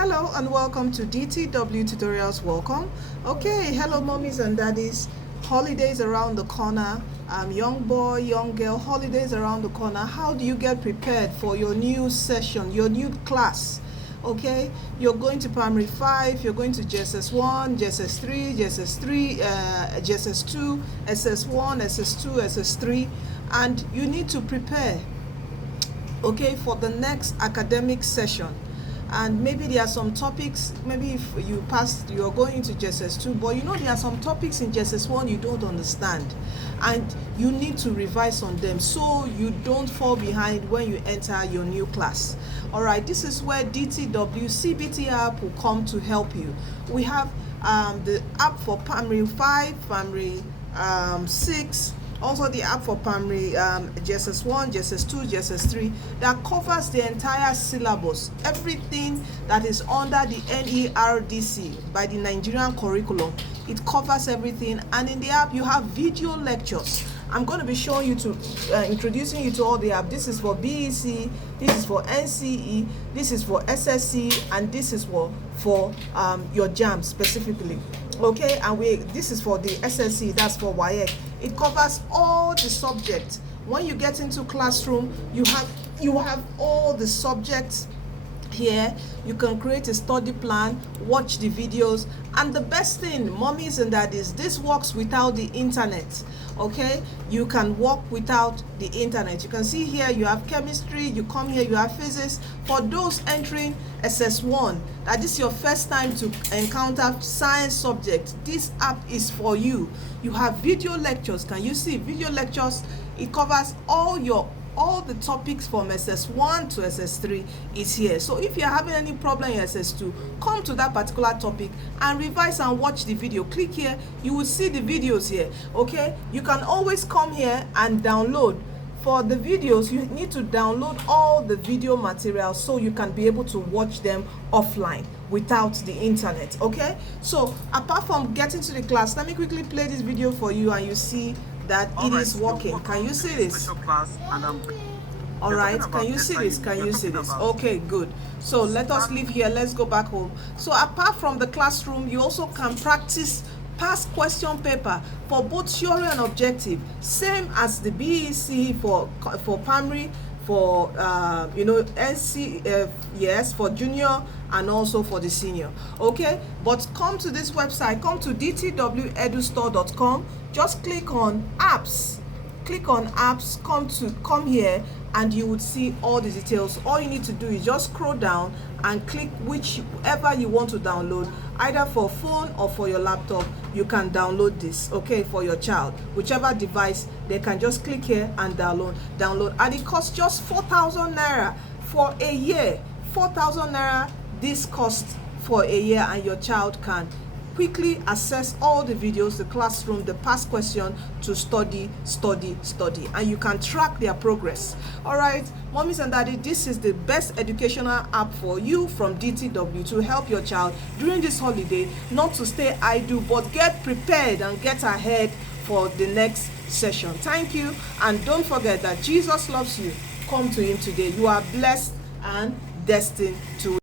Hello and welcome to DTW Tutorials. Welcome. Okay, hello mommies and daddies. Holidays around the corner. Young boy, young girl, holidays around the corner. How do you get prepared for your new session, your new class? Okay, you're going to primary 5, you're going to JSS 1, JSS 3, JSS 3, JSS 2, SS1, SS2, SS3, and you need to prepare, okay, for the next academic session. And maybe there are some topics, maybe if you passed, you're going to JSS 2, but you know there are some topics in JSS 1 you don't understand, and you need to revise on them so you don't fall behind when you enter your new class. All right, this is where DTW CBT app will come to help you. We have the app for primary 5, primary 6, also the app for primary JSS 1, JSS 2, JSS 3 that covers the entire syllabus, everything that is under the NERDC by the Nigerian curriculum. It covers everything, and in the app you have video lectures. I'm going to be showing you to introducing you to all the app. This is for BECE, this is for NCEE, this is for SSC, and this is for your JAMB specifically. Okay, and this is for the SSC, that's for WAEC. It covers all the subjects. When you get into classroom, you have all the subjects here. You can create a study plan, watch the videos, and the best thing, mommies and daddies, this works without the internet. Okay, you can work without the internet. You can see here you have chemistry, you come here you have physics. For those entering SS1, that this is your first time to encounter science subject, this app is for you. You have video lectures. Can you see video lectures? It covers all the topics from SS1 to SS3 is here. So if you're having any problem in SS2, come to that particular topic and revise and watch the video. Click here, you will see the videos here. Okay, you can always come here and download. For the videos, you need to download all the video materials so you can be able to watch them offline without the internet. Okay, so apart from getting to the class, let me quickly play this video for you and you see that it is working. Can you see this? All right, can you see this? Can you see this? Okay, good. So let us leave here, let's go back home. So apart from the classroom, you also can practice past question paper for both theory and objective, same as the BECE for primary, for NCEE, for junior, and also for the senior. Okay, but come to this website, come to dtwedustore.com, just click on apps, come here, and you would see all the details. All you need to do is just scroll down and click whichever you want to download, either for phone or for your laptop. You can download this, okay, for your child, whichever device. They can just click here and download, and it costs just 4,000 naira for a year. 4,000 naira this costs for a year, and your child can quickly access all the videos, the classroom, the past question to study, and you can track their progress. All right, mommies and daddy, this is the best educational app for you from DTW to help your child during this holiday, not to stay idle, but get prepared and get ahead for the next session. Thank you, and don't forget that Jesus loves you. Come to him today. You are blessed and destined to win.